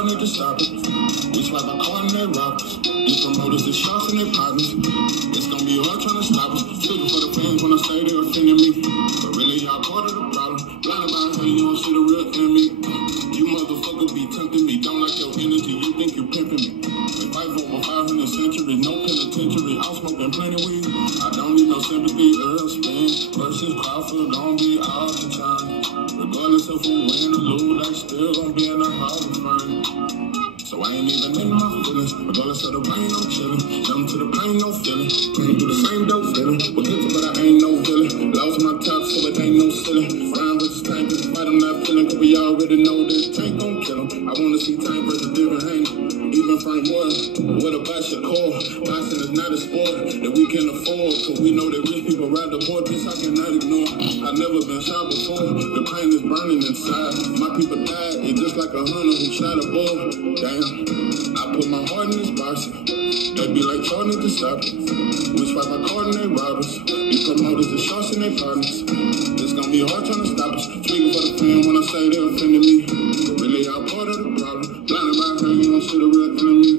y'all need to stop it. We swipe our car and they rob us. These promoters, the shots and their partners. It's gonna be hard trying to stop us. Speaking for the fans when I say they're offending me. But really, y'all part of the problem. Blinded by how you don't see the real enemy. You motherfuckers be tempting me. Don't like your energy, you think you pimping me. If I vote for 500 centuries, no penitentiary, I'm smoking plenty weed. I don't need no sympathy, Earl Spin versus Crawford, don't be all the time. Regardless of who win or lose, I still gon' be in the Hall of Fame. So I ain't even in my feelings. Regardless of the rain, I'm chillin'. Jump to the pain, no feeling. Came through the same dope feeling. Was hitting, but I ain't no villain. Lost my top, so it ain't no ceiling. Round versus tank, this fight I'm not feeling. Cause we already know this tank gon' kill him. I wanna see tank versus different hang. Even Frank Moore, what about Shakur? Boxing is not a sport that we can afford. Cause we know that rich people ride the board. This I cannot ignore. I've never been shot before. The pain is burning inside. My people died. It's just like a hunter who shot a bull. Damn, I put my heart in this boxing. They be like, y'all need to stop it. We swipe our card and they rob us. These promoters, the shots and their partners. It's gonna be hard trying to stop us. Speaking for the fan when I say they're offending me. But really, y'all part of the problem. Blinded by how you don't see the real enemy.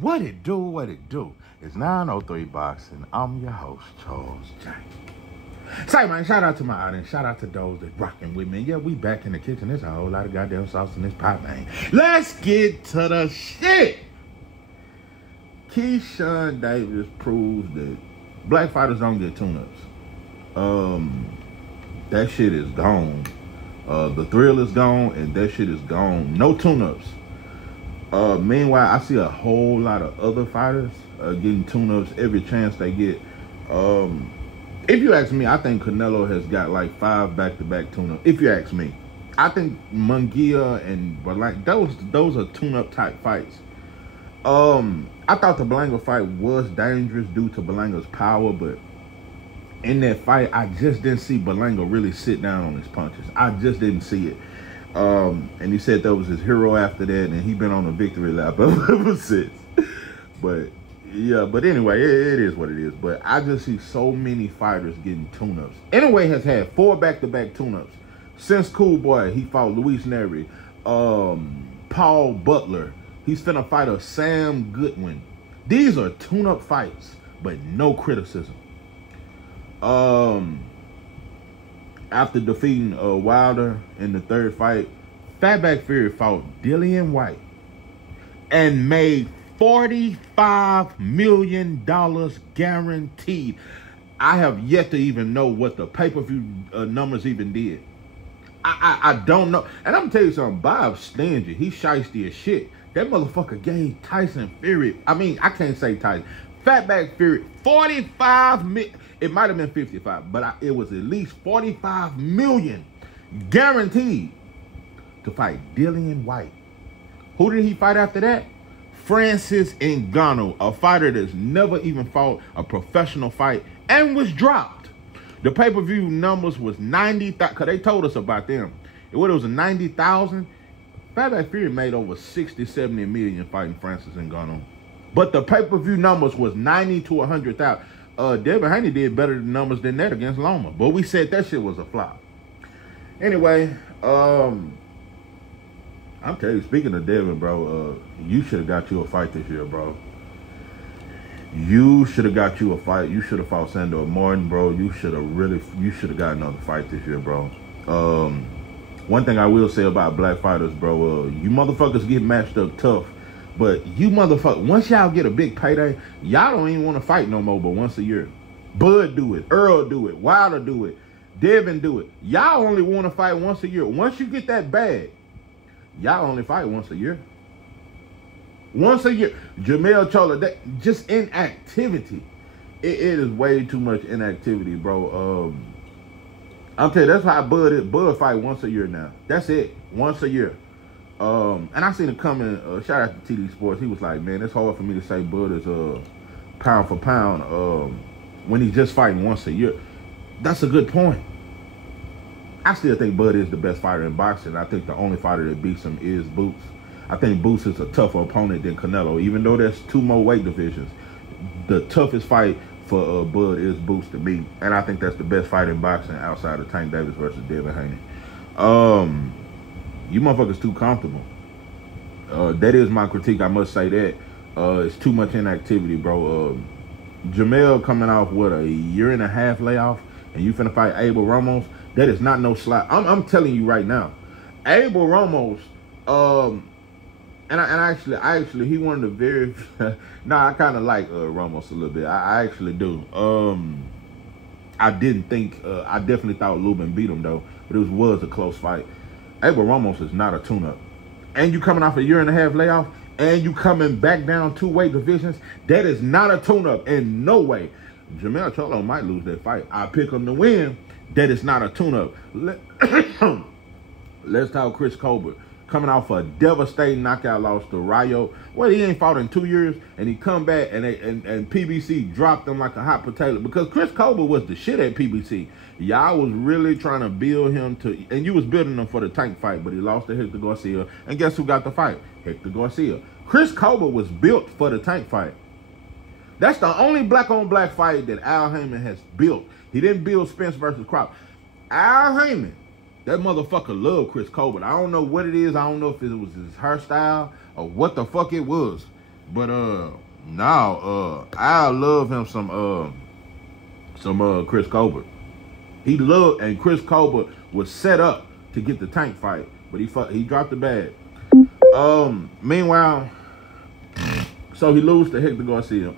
What it do, what it do? It's 903 Boxing. I'm your host, Charles J. Say, man, shout out to my audience. Shout out to those that rocking with me. Yeah, we back in the kitchen. There's a whole lot of goddamn sauce in this pot, man. Let's get to the shit. Keyshawn Davis proves that black fighters don't get tune-ups. That shit is gone. The thrill is gone, and that shit is gone. No tune-ups. Meanwhile, I see a whole lot of other fighters getting tune-ups every chance they get. If you ask me, I think Canelo has got like 5 back-to-back tune-ups. If you ask me, I think Munguia and Berlanga, those are tune-up type fights. I thought the Berlanga fight was dangerous due to Berlanga's power, but in that fight, I just didn't see Berlanga really sit down on his punches. I just didn't see it. And he said that was his hero after that, and he been on a victory lap ever since. But yeah, but anyway, it is what it is. But I just see so many fighters getting tune-ups. Anyway, has had 4 back-to-back tune-ups. Since Cool Boy, he fought Luis Neri, Paul Butler. He's finna fight a Sam Goodwin. These are tune-up fights, but no criticism. After defeating Wilder in the 3rd fight, Fatback Fury fought Dillian White and made $45 million guaranteed. I have yet to even know what the pay-per-view numbers even did. I don't know. And I'm gonna tell you something, Bob Stingy, he shiesty as shit. That motherfucker gave Tyson Fury, I mean, I can't say Tyson, Fatback Fury, 45 million. It might have been 55, but it was at least 45 million guaranteed to fight Dillian White. Who did he fight after that? Francis Ngannou, a fighter that's never even fought a professional fight and was dropped. The pay-per-view numbers was 90,000, because they told us about them. It was a 90,000. Fatback Fury made over 60, 70 million fighting Francis Ngannou. But the pay-per-view numbers was 90 to 100,000. Devin Haney did better numbers than that against Loma. But we said that shit was a flop. Anyway, I'm telling you, speaking of Devin, bro, you should have got you a fight this year, bro. You should have got you a fight. You should have fought Sandor Martin, bro. You should have got another fight this year, bro. One thing I will say about black fighters, bro, you motherfuckers get matched up tough. But you motherfuckers, once y'all get a big payday, y'all don't even want to fight no more but once a year. Bud do it. Earl do it. Wilder do it. Devin do it. Y'all only want to fight once a year. Once you get that bag, y'all only fight once a year. Once a year. Jamel Chola, just inactivity. It is way too much inactivity, bro. I'm telling you, that's how Bud is. Bud fight once a year now. That's it. Once a year. And I seen a comment, shout out to TD Sports. He was like, man, it's hard for me to say Bud is pound for pound when he's just fighting once a year. That's a good point. I still think Bud is the best fighter in boxing. I think the only fighter that beats him is Boots. I think Boots is a tougher opponent than Canelo, even though there's 2 more weight divisions. The toughest fight for Bud is Boots to me. And I think that's the best fight in boxing outside of Tank Davis versus Devin Haney. You motherfuckers too comfortable. That is my critique. I must say that. It's too much inactivity, bro. Jamel coming off, what, a year and a half layoff, and you finna fight Abel Ramos? That is not no slap. I'm telling you right now. Abel Ramos, and I actually, he one of the very, nah, I kind of like Ramos a little bit. I actually do. I didn't think, I definitely thought Lubin beat him though, but it was a close fight. Abel Ramos is not a tune-up. And you coming off a year and a half layoff, and you coming back down 2 weight divisions, that is not a tune-up in no way. Jamel Cholo might lose that fight. I pick him to win. That is not a tune-up. Let's talk Chris Colbert. Coming off a devastating knockout loss to Rayo. Well, he ain't fought in 2 years, and he come back, and PBC dropped him like a hot potato. Because Chris Colbert was the shit at PBC. Y'all was really trying to build him to, and you was building him for the tank fight, but he lost to Hector Garcia. And guess who got the fight? Hector Garcia. Chris Colbert was built for the tank fight. That's the only black-on-black fight that Al Heyman has built. He didn't build Spence versus Crop. Al Heyman, that motherfucker loved Chris Colbert. I don't know what it is. I don't know if it was his hairstyle or what the fuck it was. But now Al love him some Chris Colbert. He loved, and Chris Colbert was set up to get the tank fight, but he dropped the bag. Meanwhile, so he lose to Hector Garcia.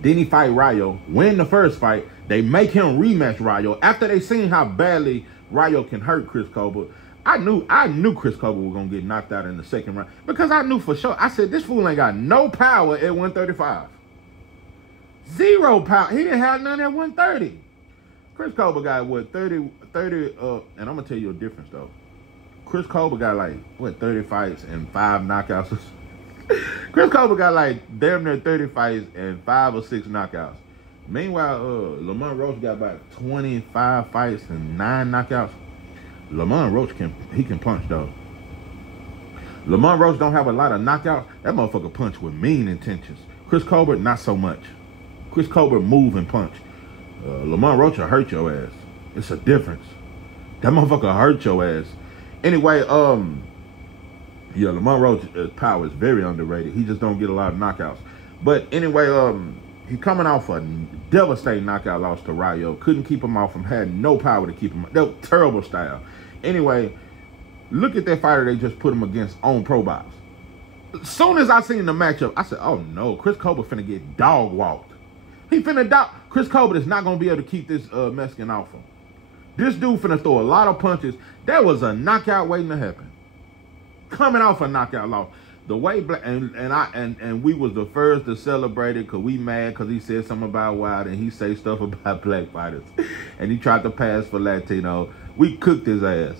Then he fight Rayo, win the first fight. They make him rematch Rayo after they seen how badly Rayo can hurt Chris Colbert. I knew Chris Colbert was gonna get knocked out in the second round because I knew for sure. I said this fool ain't got no power at 135. Zero power. He didn't have none at 130. Chris Colbert got what, 30, and I'm gonna tell you a difference though. Chris Colbert got like, what, 30 fights and 5 knockouts. Chris Colbert got like damn near 30 fights and 5 or 6 knockouts. Meanwhile, Lamont Roach got about 25 fights and 9 knockouts. Lamont Roach can punch though. Lamont Roach don't have a lot of knockouts. That motherfucker punch with mean intentions. Chris Colbert, not so much. Chris Colbert move and punch. Lamont Roach will hurt your ass. It's a difference. That motherfucker hurt your ass. Anyway, yeah, Lamont Roach's power is very underrated. He just don't get a lot of knockouts. But anyway, he coming off a devastating knockout loss to Rayo. Couldn't keep him off him. Had no power to keep him. That was terrible style. Anyway, look at that fighter they just put him against on Pro Box. As soon as I seen the matchup, I said, oh no, Chris Colbert finna get dog walked. He finna dog. Chris Colbert is not gonna be able to keep this Mexican off him. This dude finna throw a lot of punches. That was a knockout waiting to happen. Coming off a knockout loss. The way black and we was the first to celebrate it because we mad because he said something about Wilder and he say stuff about black fighters and he tried to pass for Latino. We cooked his ass.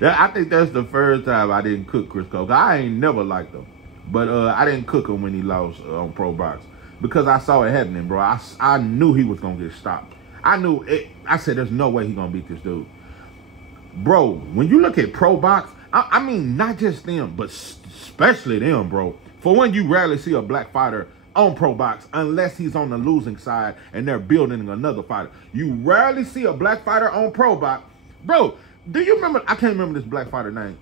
I think that's the first time I didn't cook Chris Colbert. I ain't never liked him, but I didn't cook him when he lost on Pro Box because I saw it happening, bro. I knew he was gonna get stopped. I knew it. I said, there's no way he gonna beat this dude, bro. When you look at Pro Box. I mean, not just them, but especially them, bro. For one, you rarely see a black fighter on Pro Box unless he's on the losing side and they're building another fighter. You rarely see a black fighter on Pro Box. Bro, do you remember? I can't remember this black fighter name.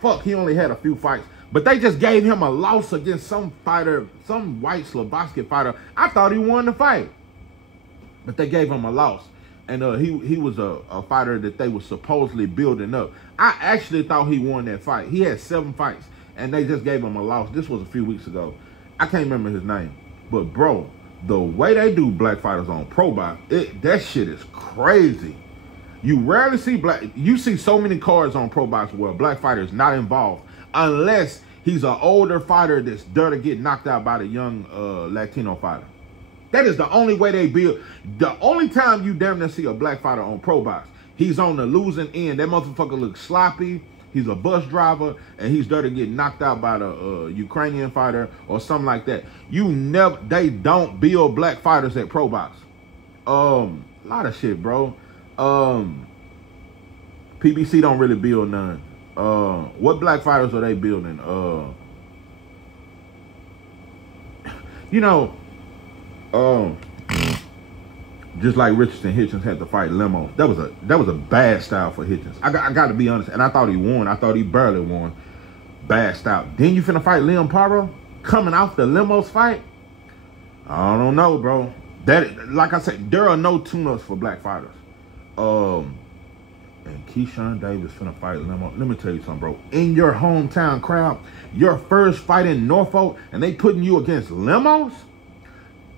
Fuck, he only had a few fights. But they just gave him a loss against some fighter, some white Slovakian fighter. I thought he won the fight. But they gave him a loss. And he was a fighter that they were supposedly building up. I actually thought he won that fight. He had 7 fights, and they just gave him a loss. This was a few weeks ago. I can't remember his name. But, bro, the way they do black fighters on Pro Box, that shit is crazy. You rarely see you see so many cards on Pro Box where a black fighter is not involved unless he's an older fighter that's there to get knocked out by the young Latino fighter. That is the only way they build. The only time you damn near see a black fighter on Pro Box, he's on the losing end. That motherfucker looks sloppy. He's a bus driver, and he's there to get knocked out by the Ukrainian fighter or something like that. They don't build black fighters at Pro Box. A lot of shit, bro. PBC don't really build none. What black fighters are they building? Just like Richardson Hitchens had to fight Limos. That was a bad style for Hitchens. I got to be honest, and I thought he won. I thought he barely won. Bad style. Then you finna fight Liam Paro coming off the Limos fight. I don't know, bro. That, like I said, there are no tune-ups for black fighters. And Keyshawn Davis finna fight Limo. Let me tell you something, bro. In your hometown crowd, your first fight in Norfolk, and they putting you against Limos?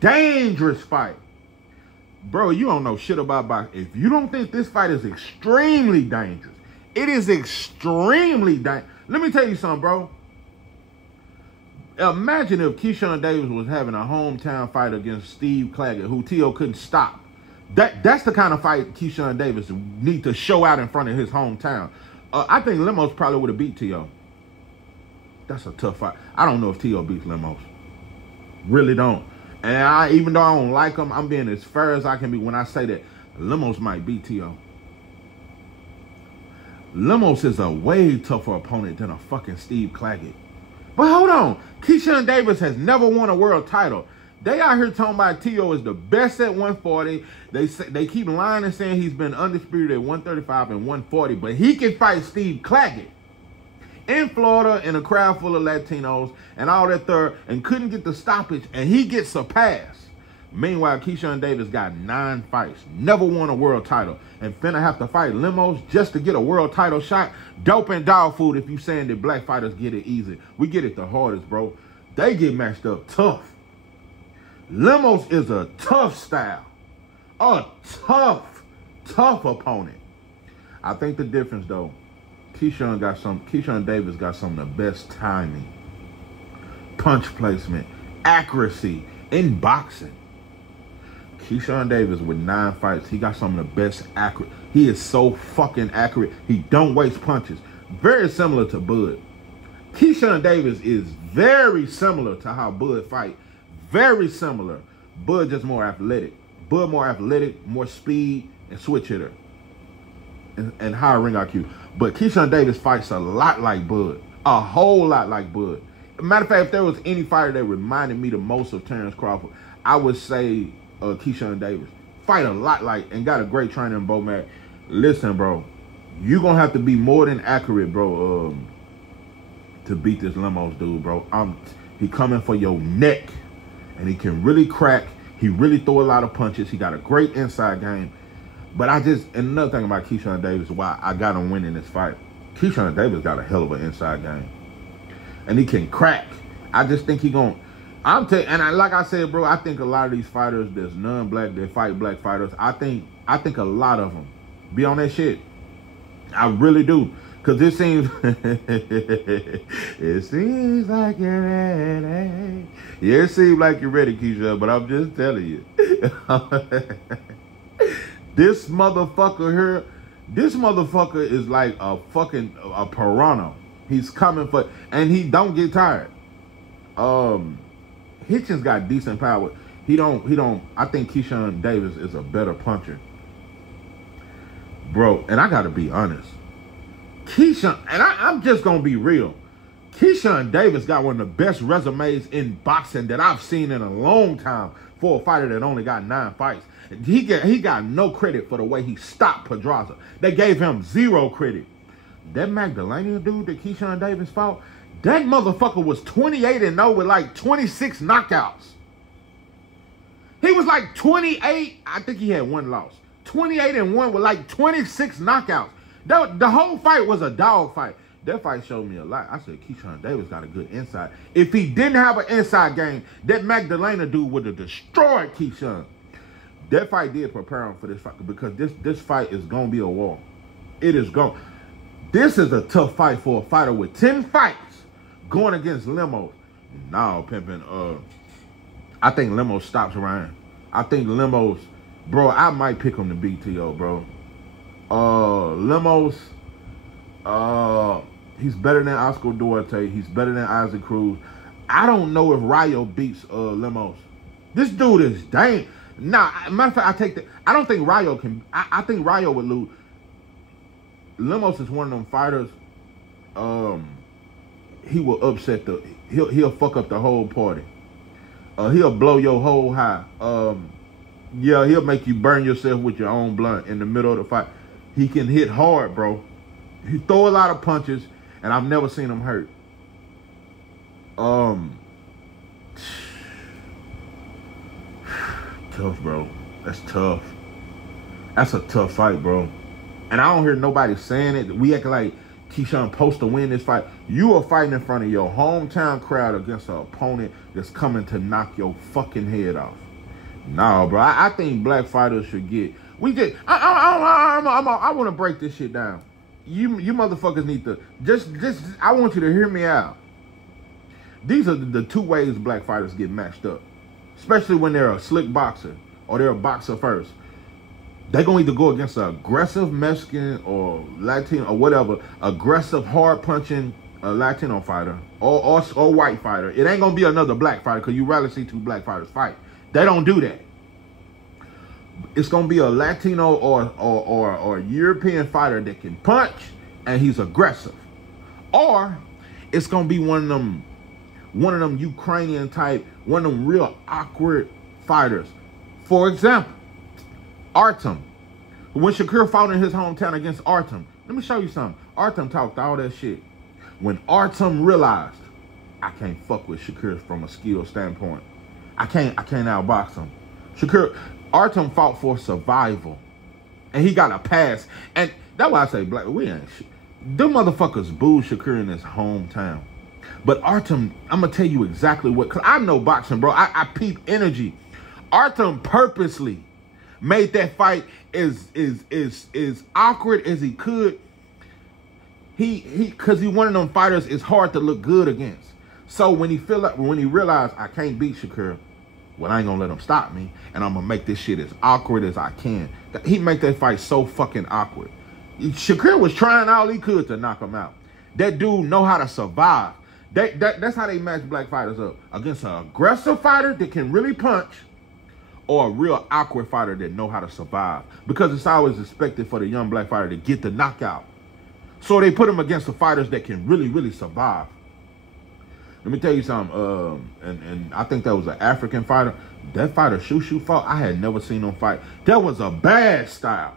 Dangerous fight. Bro, you don't know shit about boxing. If you don't think this fight is extremely dangerous, it is extremely dangerous. Let me tell you something, bro. Imagine if Keyshawn Davis was having a hometown fight against Steve Claggett, who T.O. couldn't stop. That's the kind of fight Keyshawn Davis need to show out in front of his hometown. I think Limos probably would have beat T.O. That's a tough fight. I don't know if T.O. beats Limos. Really don't. And even though I don't like him, I'm being as fair as I can be when I say that Limos might beat T.O. Limos is a way tougher opponent than a fucking Steve Claggett. But hold on. Keyshawn Davis has never won a world title. They out here talking about T.O. is the best at 140. They keep lying and saying he's been undisputed at 135 and 140. But he can fight Steve Claggett in Florida in a crowd full of Latinos and all that third, and couldn't get the stoppage, and he gets surpassed. Meanwhile, Keyshawn Davis got 9 fights, never won a world title, and finna have to fight Limos just to get a world title shot. Dope and dog food if you saying that black fighters get it easy. We get it the hardest, bro. They get matched up tough. Limos is a tough style. A tough opponent. I think the difference, though, Keyshawn Davis got some of the best timing, punch placement, accuracy in boxing. Keyshawn Davis with 9 fights, he got some of the best accurate. He is so fucking accurate. He don't waste punches. Very similar to Bud. Keyshawn Davis is very similar to how Bud fight. Very similar. Bud just more athletic. Bud more athletic, more speed, and switch hitter. And higher ring IQ. But Keyshawn Davis fights a lot like Bud. A whole lot like Bud. Matter of fact, if there was any fighter that reminded me the most of Terrence Crawford, I would say Keyshawn Davis. Fight a lot like, and got a great trainer in Bo Mack. Listen, bro, you're going to have to be more than accurate, bro, to beat this Limos dude, bro. He coming for your neck, and he can really crack. He really throw a lot of punches. He got a great inside game. But and another thing about Keyshawn Davis, why I got him winning this fight, Keyshawn Davis got a hell of an inside game. And he can crack. I just think he going to, like I said, bro, I think a lot of these fighters that's non-black, that fight black fighters, I think a lot of them be on that shit. I really do. Because it seems, it seems like you're ready. Yeah, it seems like you're ready, Keyshawn, but I'm just telling you. This motherfucker is like a fucking piranha. He's coming for, and he don't get tired. Hitchens got decent power. He don't, I think Keyshawn Davis is a better puncher. Bro, and I gotta be honest. Keyshawn, and I'm just gonna be real. Keyshawn Davis got one of the best resumes in boxing that I've seen in a long time for a fighter that only got 9 fights. He got no credit for the way he stopped Pedraza. They gave him 0 credit. That Magdalena dude that Keyshawn Davis fought, that motherfucker was 28-0 with like 26 knockouts. He was like 28, I think he had 1 loss. 28-1 with like 26 knockouts. The whole fight was a dog fight. That fight showed me a lot. I said, Keyshawn Davis got a good inside. If he didn't have an inside game, that Magdalena dude would have destroyed Keyshawn. That fight did prepare him for this fight, because this fight is going to be a war. It is going. This is a tough fight for a fighter with 10 fights going against Limos. No, pimpin'. I think Limos stops Ryan. I think Limos, bro, I might pick him to beat T.O., bro. Limos, he's better than Oscar Duarte. He's better than Isaac Cruz. I don't know if Rayo beats Limos. This dude is dang. Nah, matter of fact, I take that. I don't think Rayo can. I think Rayo would lose. Limos is one of them fighters. He will upset he'll fuck up the whole party. He'll blow your whole high. Yeah, he'll make you burn yourself with your own blunt in the middle of the fight. He can hit hard, bro. He throw a lot of punches, and I've never seen him hurt. Tough, bro. That's tough. That's a tough fight, bro. And I don't hear nobody saying it. We act like Keyshawn supposed to win this fight. You are fighting in front of your hometown crowd against an opponent that's coming to knock your fucking head off. No, bro. I think black fighters should get. I want to break this shit down. You motherfuckers need to just. I want you to hear me out. These are the two ways black fighters get matched up, especially when they're a slick boxer or they're a boxer first. They're going to either go against an aggressive Mexican or Latino or whatever, aggressive, hard-punching Latino fighter or white fighter. It ain't going to be another black fighter because you rather see two black fighters fight. They don't do that. It's going to be a Latino or European fighter that can punch and he's aggressive. Or it's going to be one of them Ukrainian type, one of them real awkward fighters. For example, Artem. When Shakur fought in his hometown against Artem, let me show you something. Artem talked all that shit. When Artem realized, I can't fuck with Shakur from a skill standpoint. I can't outbox him. Artem fought for survival. And he got a pass. And that's why I say, black, we ain't shit. Them motherfuckers booed Shakur in his hometown. But Artem, I'm going to tell you exactly what, because I know boxing, bro. I peep energy. Artem purposely made that fight as awkward as he could. Because he one of them fighters is hard to look good against. So when he realized I can't beat Shakur, well, I ain't gonna let him stop me, and I'm gonna make this shit as awkward as I can. He make that fight so fucking awkward. Shakur was trying all he could to knock him out. That dude know how to survive. That's how they match black fighters up against an aggressive fighter that can really punch, or a real awkward fighter that know how to survive. Because it's always expected for the young black fighter to get the knockout. So they put him against the fighters that can really, really survive. Let me tell you something. And I think that was an African fighter. That fighter Shushu fought, I had never seen him fight. That was a bad style.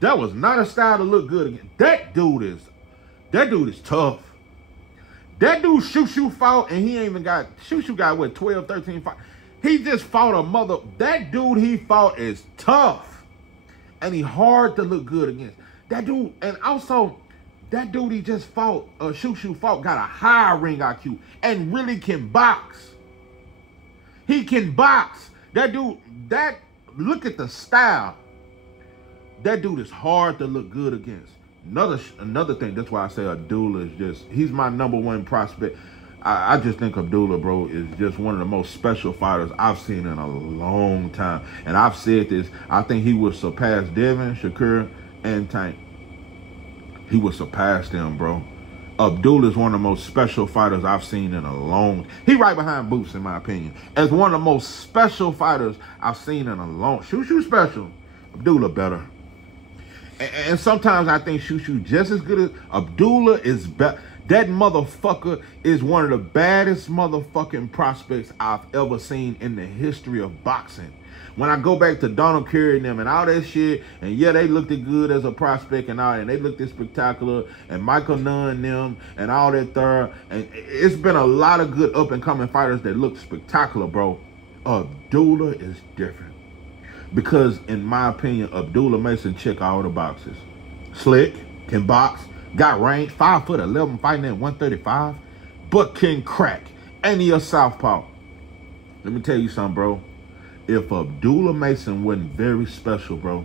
That was not a style to look good against. That dude is tough. That dude Shushu fought, and he ain't even got, Shushu got what, 12, 13 fights. He just fought a mother. That dude he fought is tough. And he hard to look good against. That dude, and also, that dude he just fought, Shushu fought, got a high ring IQ and really can box. He can box. That dude, look at the style. That dude is hard to look good against. Another thing, that's why I say Abdullah is just, he's my #1 prospect. I just think Abdullah, bro, is just one of the most special fighters I've seen in a long time. And I've said this, I think he will surpass Devin, Shakur, and Tank. He will surpass them, bro. Abdullah is one of the most special fighters I've seen in a long... He right behind Boots, in my opinion. As one of the most special fighters I've seen in a long... Shushu special. Abdullah better. And sometimes I think Shushu just as good as... Abdullah is better. That motherfucker is one of the baddest motherfucking prospects I've ever seen in the history of boxing. When I go back to Donald Curry and them and all that shit, and yeah, they looked good as a prospect and all, and they looked spectacular, and Michael Nunn and them and all that there, and it's been a lot of good up-and-coming fighters that look spectacular, bro. Abdullah is different. Because, in my opinion, Abdullah Mason check all the boxes. Slick, can box, got range, 5'11", fighting at 135, but can crack. And he a southpaw. Let me tell you something, bro. If Abdullah Mason wasn't very special, bro,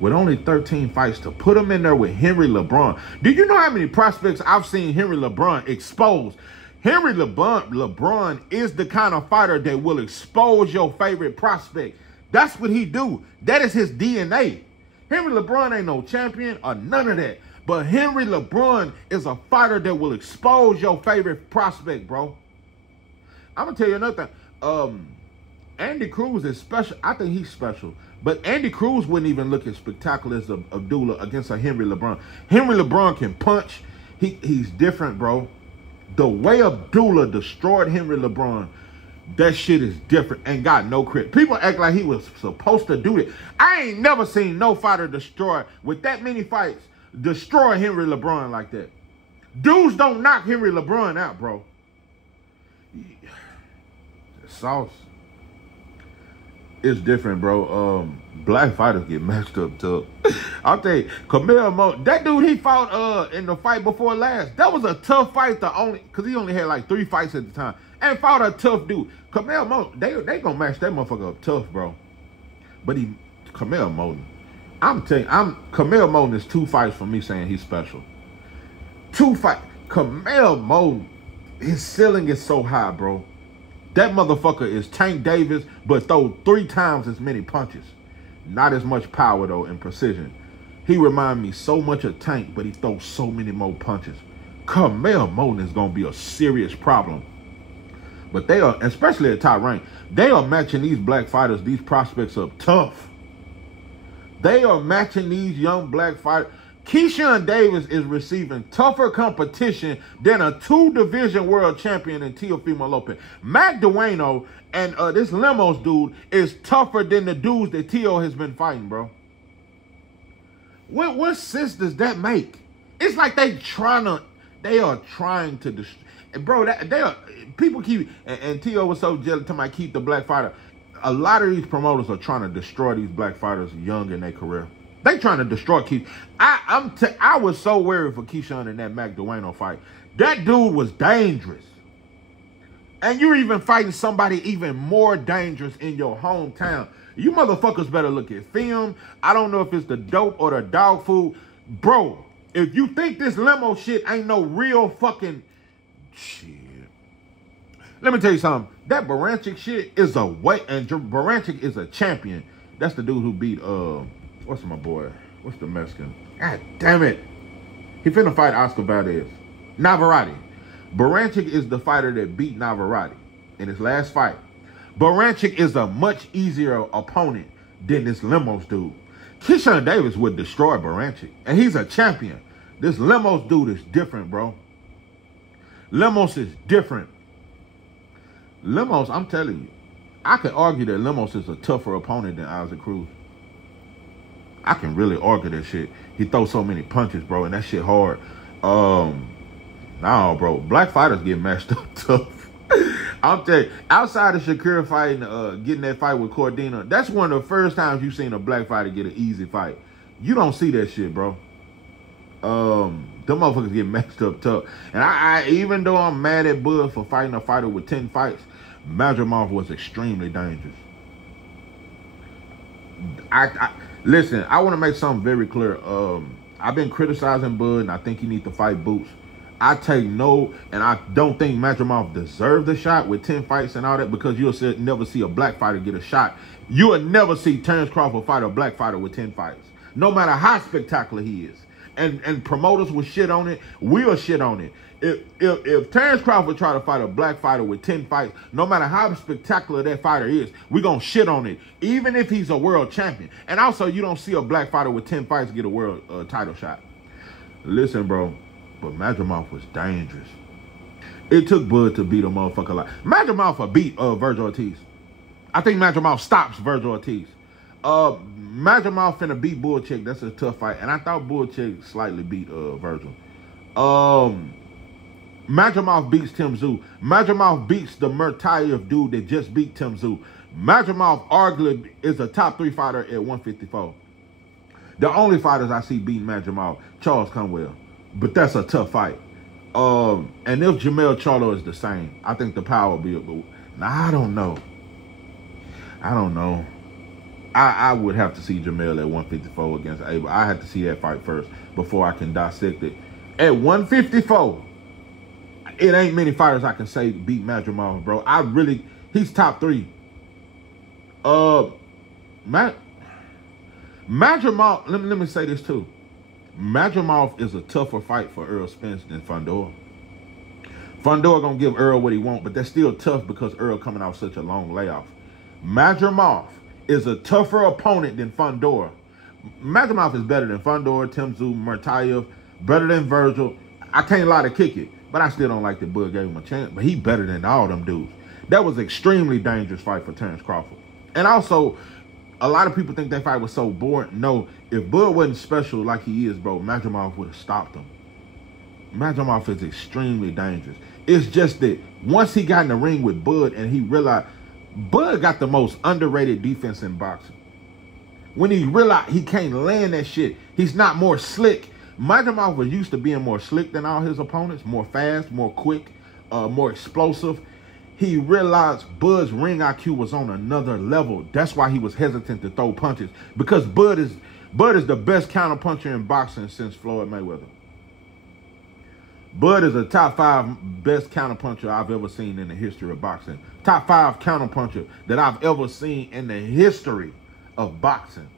with only 13 fights, to put him in there with Henry LeBron. Do you know how many prospects I've seen Henry LeBron expose? Henry LeBron is the kind of fighter that will expose your favorite prospect. That's what he do. That is his DNA. Henry LeBron ain't no champion or none of that. But Henry LeBron is a fighter that will expose your favorite prospect, bro. I'm going to tell you another thing. Andy Cruz is special. I think he's special. But Andy Cruz wouldn't even look as spectacular as Abdullah against a Henry LeBron. Henry LeBron can punch. He's different, bro. The way Abdullah destroyed Henry LeBron, That shit is different and got no credit. People act like he was supposed to do it. I ain't never seen no fighter destroy, with that many fights, destroy Henry LeBron like that. Dudes don't knock Henry LeBron out, bro. Sauce. It's different, bro. Black fighters get messed up tough. I'll tell you, Camille Mo, that dude he fought in the fight before last, that was a tough fight because he only had like 3 fights at the time. And fought a tough dude. Camille Mo, they gonna match that motherfucker up tough, bro. But Camille Moten, I'm telling you, Camille Moten is 2 fights for me saying he's special. 2 fights. Camille Moten, his ceiling is so high, bro. That motherfucker is Tank Davis, but throw 3 times as many punches. Not as much power, though, and precision. He reminds me so much of Tank, but he throws so many more punches. Camille Moten is going to be a serious problem. But they are, especially at top rank, they are matching these black fighters, these prospects up tough. They are matching these young black fighters. Keyshawn Davis is receiving tougher competition than a 2-division world champion in Teofimo Lopez. Mac Dueno and this Lemos dude is tougher than the dudes that Teo has been fighting, bro. What sense does that make? It's like they are trying to destroy. Bro, people keep, and Teo was so jealous to my keep the black fighter. A lot of these promoters are trying to destroy these black fighters young in their career. They trying to destroy Keyshawn. I was so worried for Keyshawn in that Mac Dueno fight. That dude was dangerous. And you're even fighting somebody even more dangerous in your hometown. You motherfuckers better look at film. I don't know if it's the dope or the dog food. Bro, if you think this limo shit ain't no real fucking shit. Let me tell you something. That Baranchik shit is a weight, and Baranchik is a champion. That's the dude who beat, what's my boy? What's the Mexican? God damn it. He finna fight Oscar Valdez. Navarrete. Baranchik is the fighter that beat Navarrete in his last fight. Baranchik is a much easier opponent than this Lemos dude. Keyshawn Davis would destroy Baranchik, and he's a champion. This Lemos dude is different, bro. Lemos is different. Lemos, I'm telling you, I could argue that Lemos is a tougher opponent than Isaac Cruz. I can really argue that shit. He throws so many punches, bro, and that shit hard. Nah, bro, black fighters get matched up tough. I'm telling you, outside of Shakira fighting, getting that fight with Cordina, that's one of the first times you've seen a black fighter get an easy fight. You don't see that shit, bro. Them motherfuckers get matched up tough. And I even though I'm mad at Bud for fighting a fighter with 10 fights, Madrimov was extremely dangerous. Listen, I want to make something very clear. I've been criticizing Bud, and I think he needs to fight Boots. I take no, and I don't think Madrimov deserved the shot with 10 fights and all that, because you'll never see a black fighter get a shot. You'll never see Terrence Crawford fight a black fighter with 10 fights, no matter how spectacular he is. And promoters will shit on it. We'll shit on it. If Terrence Crawford try to fight a black fighter with 10 fights, no matter how spectacular that fighter is, we're going to shit on it, even if he's a world champion. And also, you don't see a black fighter with 10 fights get a world title shot. Listen, bro, but Madrimov was dangerous. It took Bud to beat a motherfucker like Madrimov beat Virgil Ortiz. I think Madrimov stops Virgil Ortiz. Madrimov finna beat Bullcheck. That's a tough fight. And I thought Bullcheck slightly beat Virgil. Madrimov beats Tim Tszyu. Madrimov beats the Murtayev dude that just beat Tim Tszyu. Madrimov arguably is a top 3 fighter at 154. The only fighters I see beating Madrimov, Charles Conwell. But that's a tough fight. And if Jamel Charlo is the same, I think the power will be a good. Now, I don't know. I would have to see Jamel at 154 against Abel. I have to see that fight first before I can dissect it. At 154, it ain't many fighters I can say beat Madrimov, bro. He's top 3. Madrimov, let me say this too. Madrimov is a tougher fight for Earl Spence than Fundora. Fundora gonna give Earl what he want, but that's still tough because Earl coming off such a long layoff. Madrimov is a tougher opponent than Fundora. Madrimov is better than Fundora, Tim Tszyu, Murtayev, better than Virgil. I can't lie to kick it, but I still don't like that Bud gave him a chance. But he better than all them dudes. That was an extremely dangerous fight for Terrence Crawford. And also, a lot of people think that fight was so boring. No, if Bud wasn't special like he is, bro, Madrimov would have stopped him. Madrimov is extremely dangerous. It's just that once he got in the ring with Bud and he realized Bud got the most underrated defense in boxing. When he realized he can't land that shit, he's not more slick. Madrimov was used to being more slick than all his opponents, more fast, more quick, more explosive. He realized Bud's ring IQ was on another level. That's why he was hesitant to throw punches, because Bud is the best counterpuncher in boxing since Floyd Mayweather. Bud is a top 5 best counterpuncher I've ever seen in the history of boxing. Top 5 counterpuncher that I've ever seen in the history of boxing.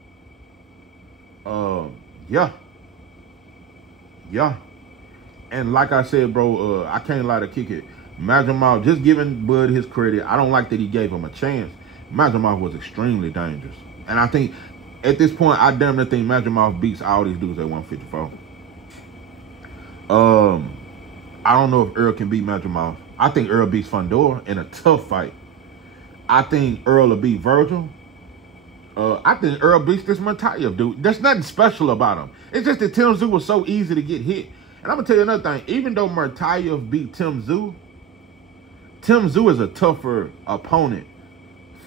Yeah. And like I said, bro, I can't lie to kick it. Madrimov, just giving Bud his credit, I don't like that he gave him a chance. Madrimov was extremely dangerous. And I think, at this point, I damn near think Madrimov beats all these dudes at 154. I don't know if Earl can beat Madrimov. I think Earl beats Fundora in a tough fight. I think Earl will beat Virgil. I think Earl beats this Murtayev dude. There's nothing special about him. It's just that Tim Tszyu was so easy to get hit. And I'm going to tell you another thing. Even though Murtayev beat Tim Tszyu is a tougher opponent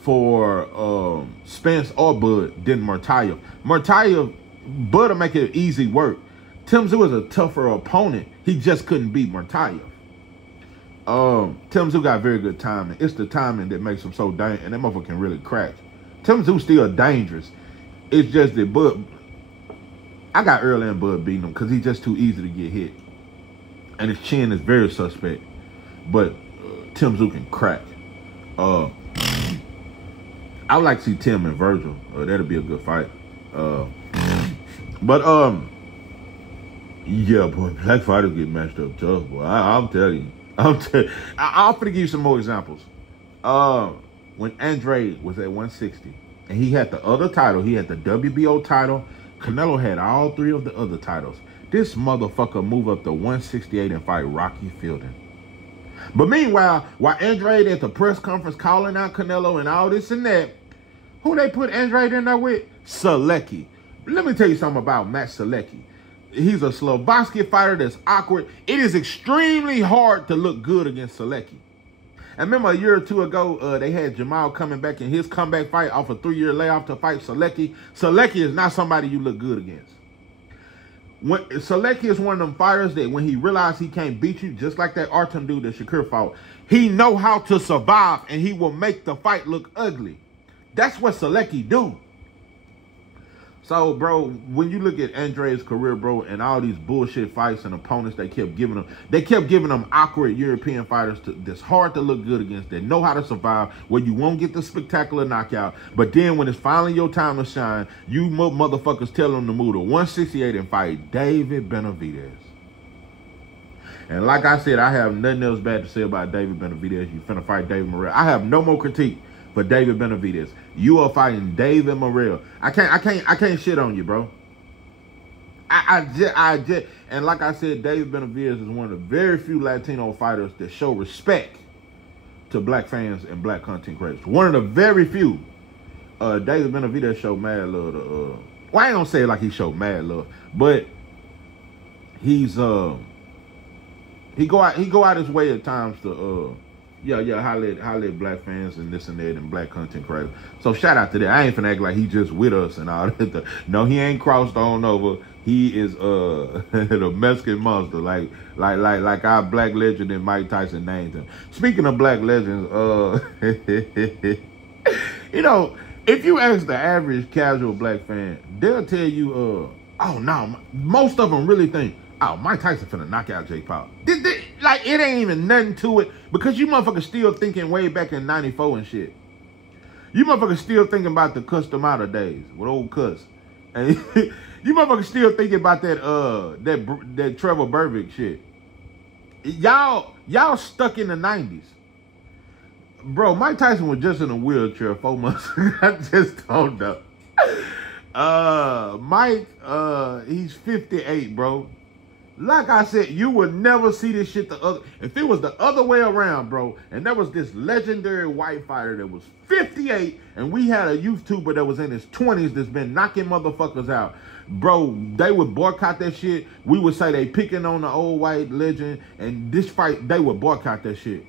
for Spence or Bud than Murtayev. Bud will make it easy work. Tim Tszyu is a tougher opponent. He just couldn't beat Murtayev. Tim Tszyu got very good timing. It's the timing that makes him so dangerous, and that motherfucker can really crack. Tim Tszyu still dangerous. It's just that Bud, I got Earl and Bud beating him because he's just too easy to get hit. And his chin is very suspect. But Tim Tszyu can crack. I would like to see Tim and Virgil. That'll be a good fight. Yeah, boy, black fighters get matched up tough, boy. I'm telling you. I'm finna give you some more examples. When Andre was at 160, and he had the other title, he had the WBO title. Canelo had all 3 of the other titles. This motherfucker move up to 168 and fight Rocky Fielding. But meanwhile, while Andre at the press conference calling out Canelo and all this and that, who they put Andre in there with? Selecki. Let me tell you something about Matt Selecki. He's a Slovakian fighter that's awkward. It is extremely hard to look good against Selecki. And remember a year or 2 ago, they had Jamal coming back in his comeback fight off a 3-year layoff to fight Selecki. Selecki is not somebody you look good against. Selecki is one of them fighters that when he realizes he can't beat you, just like that Artem dude that Shakur fought, he know how to survive and he will make the fight look ugly. That's what Selecki do. So, bro, when you look at Andre's career, bro, and all these bullshit fights and opponents they kept giving them awkward European fighters that's hard to look good against, that know how to survive, where you won't get the spectacular knockout, but then when it's finally your time to shine, you motherfuckers tell them to move to 168 and fight David Benavidez. And like I said, I have nothing else bad to say about David Benavidez. You finna fight David Morrell. I have no more critique for David Benavidez. You are fighting David Morrell. I can't shit on you, bro. And like I said, David Benavidez is one of the very few Latino fighters that show respect to black fans and black content creators. One of the very few. David Benavidez showed mad love to, well, I ain't gonna say it like he showed mad love, but he's he go out his way at times to highlight black fans and this and that and black content creators. So shout out to that. I ain't finna act like he just with us and all that. No, he ain't crossed on over. He is the Mexican monster, like our black legend and Mike Tyson named him. Speaking of black legends, you know, if you ask the average casual black fan, they'll tell you, oh no, most of them really think, oh, Mike Tyson finna knock out Jake Paul. Like, it ain't even nothing to it, because you motherfuckers still thinking way back in 94 and shit. You motherfuckers still thinking about the custom outer days with old Cuss. And you motherfuckers still thinking about that Trevor Burbick shit. Y'all stuck in the 90s. Bro, Mike Tyson was just in a wheelchair 4 months ago. I just don't know. Mike, he's 58, bro. Like I said, you would never see this shit the other. If it was the other way around, bro, and there was this legendary white fighter that was 58, and we had a YouTuber that was in his 20s that's been knocking motherfuckers out, bro, they would boycott that shit. We would say they picking on the old white legend, and this fight, they would boycott that shit.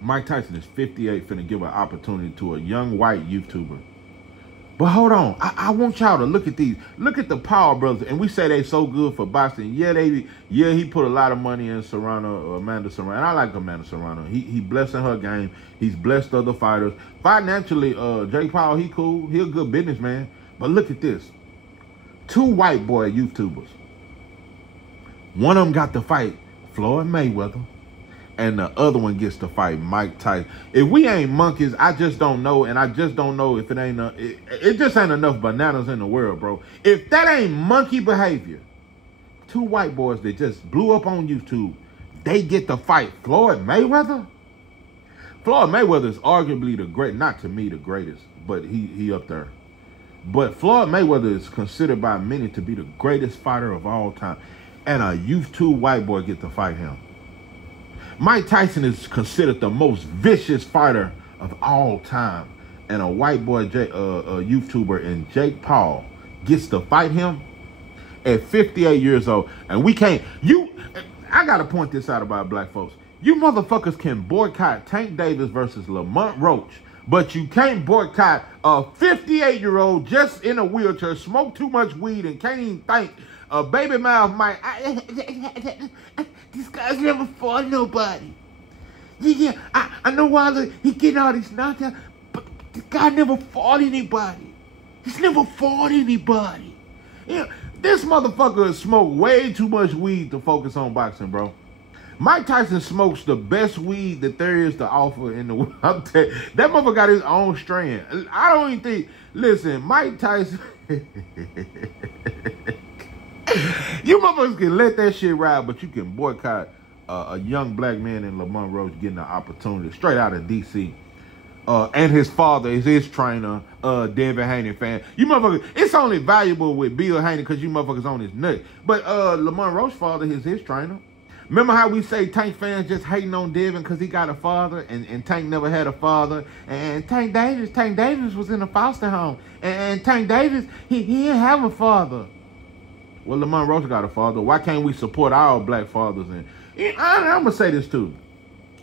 Mike Tyson is 58, finna give an opportunity to a young white YouTuber. But hold on, I want y'all to look at these. Look at the Power Brothers, and we say they so good for boxing. Yeah, he put a lot of money in Serrano, Amanda Serrano. And I like Amanda Serrano. He blessing her game. He's blessed other fighters. Financially, Jake Paul, he cool. He a good businessman. But look at this. 2 white boy YouTubers. One of them got to fight Floyd Mayweather, and the other one gets to fight Mike Tyson. If we ain't monkeys, I just don't know, and I just don't know if it ain't, it just ain't enough bananas in the world, bro. If that ain't monkey behavior, 2 white boys that just blew up on YouTube, they get to fight Floyd Mayweather? Floyd Mayweather is arguably the great, not to me the greatest, but he up there. But Floyd Mayweather is considered by many to be the greatest fighter of all time, and a YouTube white boy get to fight him. Mike Tyson is considered the most vicious fighter of all time, and a white boy YouTuber and Jake Paul gets to fight him at 58 years old. And we can't, I gotta point this out about black folks. You motherfuckers can boycott Tank Davis versus Lamont Roach, but you can't boycott a 58-year-old just in a wheelchair, smoke too much weed, and can't even think. A baby mouth Mike. This guy's never fought nobody. Yeah, I know why he getting all these knockouts, but this guy never fought anybody. He's never fought anybody. Yeah, this motherfucker has smoked way too much weed to focus on boxing, bro. Mike Tyson smokes the best weed that there is to offer in the world. That motherfucker got his own strand. I don't even think, listen, Mike Tyson, you motherfuckers can let that shit ride, but you can boycott a young black man in Lamont Roach getting an opportunity straight out of D.C. And his father is his trainer, Devin Haney fan. You motherfuckers, it's only valuable with Bill Haney because you motherfuckers on his nut. But Lamont Roach's father is his trainer. Remember how we say Tank fans just hating on Devin because he got a father, and Tank never had a father, and Tank Davis was in a foster home, and Tank Davis, he didn't have a father. Well, Lamont Roach got a father. Why can't we support our black fathers? And I'm gonna say this too,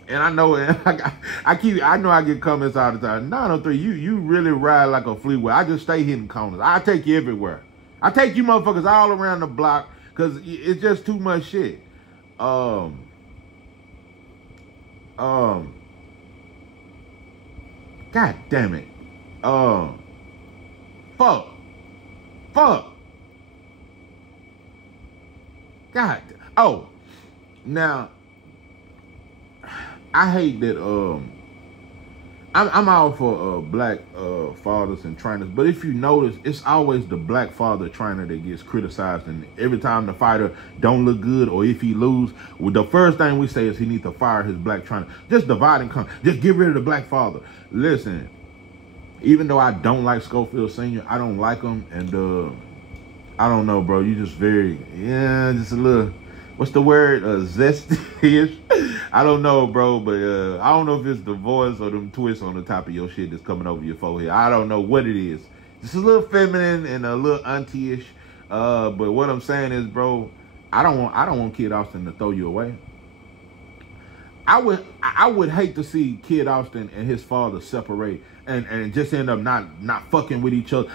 and I know I know I get comments all the time. 903, you really ride like a fleetway. I just stay hitting corners. I take you everywhere. I take you motherfuckers all around the block because it's just too much shit. God damn it. Fuck. God. Oh, now I hate that. I'm all for black fathers and trainers, but if you notice, it's always the black father trainer that gets criticized, and every time the fighter don't look good or if he lose, well, the first thing we say is he needs to fire his black trainer. Just divide and conquer. Just get rid of the black father. Listen, even though I don't like Schofield Sr., I don't like him, and I don't know, bro. You just just a little, what's the word? Zesty-ish. I don't know, bro, but I don't know if it's the voice or them twists on the top of your shit that's coming over your forehead. I don't know what it is. Just a little feminine and a little auntie-ish. But what I'm saying is, bro, I don't want Kid Austin to throw you away. I would hate to see Kid Austin and his father separate and just end up not fucking with each other.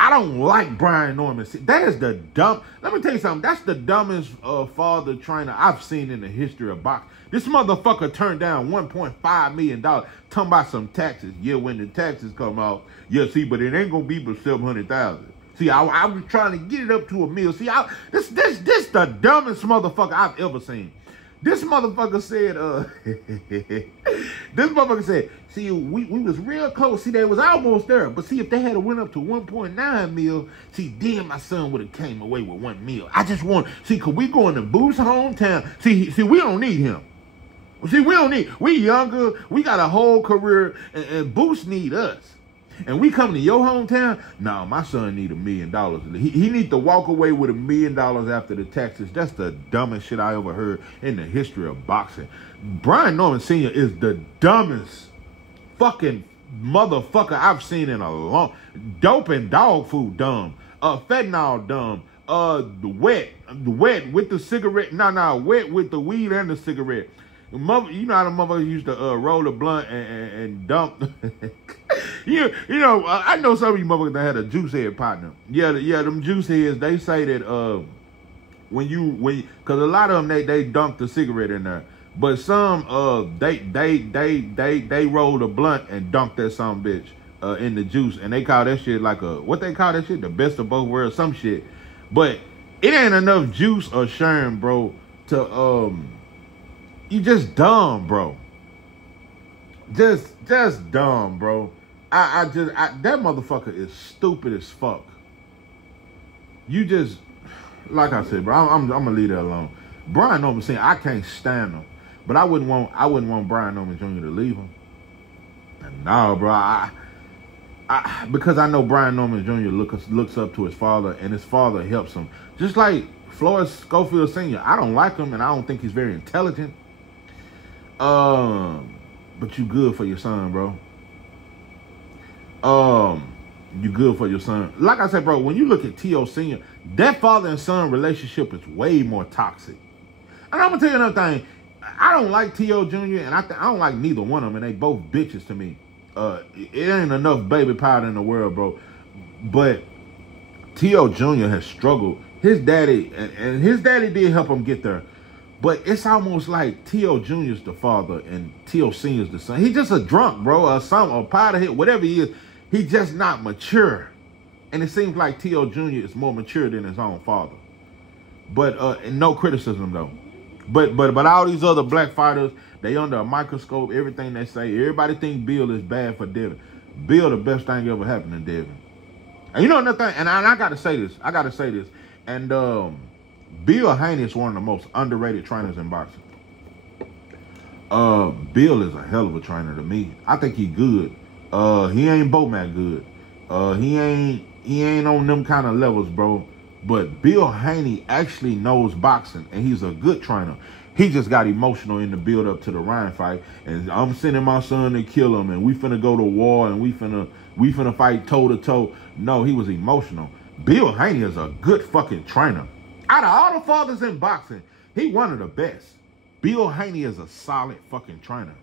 I don't like Brian Norman. See, that is the dumb. Let me tell you something. That's the dumbest father trainer I've seen in the history of boxing. This motherfucker turned down $1.5 million talking about some taxes. Yeah, when the taxes come out, yeah, see, but it ain't gonna be but $700,000. See, I was trying to get it up to $1 million. See, this the dumbest motherfucker I've ever seen. This motherfucker said, see, we was real close. See, they was almost there. But see, if they had went up to 1.9 mil, see, then my son would have came away with 1 mil. I just want, see, cause we going to Boo's hometown. See, we don't need him. See, we younger, we got a whole career, and Boost need us. and we come to your hometown, no, my son need $1 million. He need to walk away with $1 million after the taxes. That's the dumbest shit I ever heard in the history of boxing. Brian Norman Sr. is the dumbest fucking motherfucker I've seen in a long. Dope and dog food dumb. Fentanyl dumb. Wet with the cigarette. Wet with the weed and the cigarette. Mother, you know how the motherfuckers used to roll a blunt and dump. I know some of you motherfuckers that had a juice head partner. Yeah, them juice heads. They say that because a lot of them they dunk the cigarette in there, but some they rolled a blunt and dunked that some bitch in the juice, and they call that shit like what they call that shit, the best of both worlds, some shit. But it ain't enough juice or sherm, bro, to you just dumb, bro. Just dumb, bro. That motherfucker is stupid as fuck. You just, like I said, bro, I'm gonna leave that alone. Brian Norman Sr., I can't stand him, but I wouldn't want Brian Norman Jr. to leave him. And no, bro, because I know Brian Norman Jr. looks up to his father, and his father helps him. Just like Floyd Schofield Sr., I don't like him, and I don't think he's very intelligent. But you good for your son, bro. You good for your son. Like I said, bro, when you look at T.O. Sr., that father and son relationship is way more toxic. And I'm gonna tell you another thing. I don't like T.O. Jr. and I don't like neither one of them, and they both bitches to me. It ain't enough baby powder in the world, bro. But T.O. Jr. has struggled. His daddy, and his daddy did help him get there. But it's almost like T.O. Jr. is the father and T.O. Sr. is the son. He's just a drunk, bro, or powder head, whatever he is. He's just not mature. And it seems like T.O. Jr. is more mature than his own father. But, and no criticism, though. But all these other black fighters, they under a microscope, everything they say. Everybody think Bill is bad for Devin. Bill, the best thing ever happened to Devin. And you know another thing, and I got to say this. And Bill Haney is one of the most underrated trainers in boxing. Bill is a hell of a trainer to me. I think he good. He ain't Bomac good. He ain't on them kind of levels, bro. But Bill Haney actually knows boxing, and he's a good trainer. He just got emotional in the build-up to the Ryan fight, and I'm sending my son to kill him, and we finna go to war, and we finna fight toe-to-toe. No, he was emotional. Bill Haney is a good fucking trainer. Out of all the fathers in boxing, he one of the best. Bill Haney is a solid fucking trainer.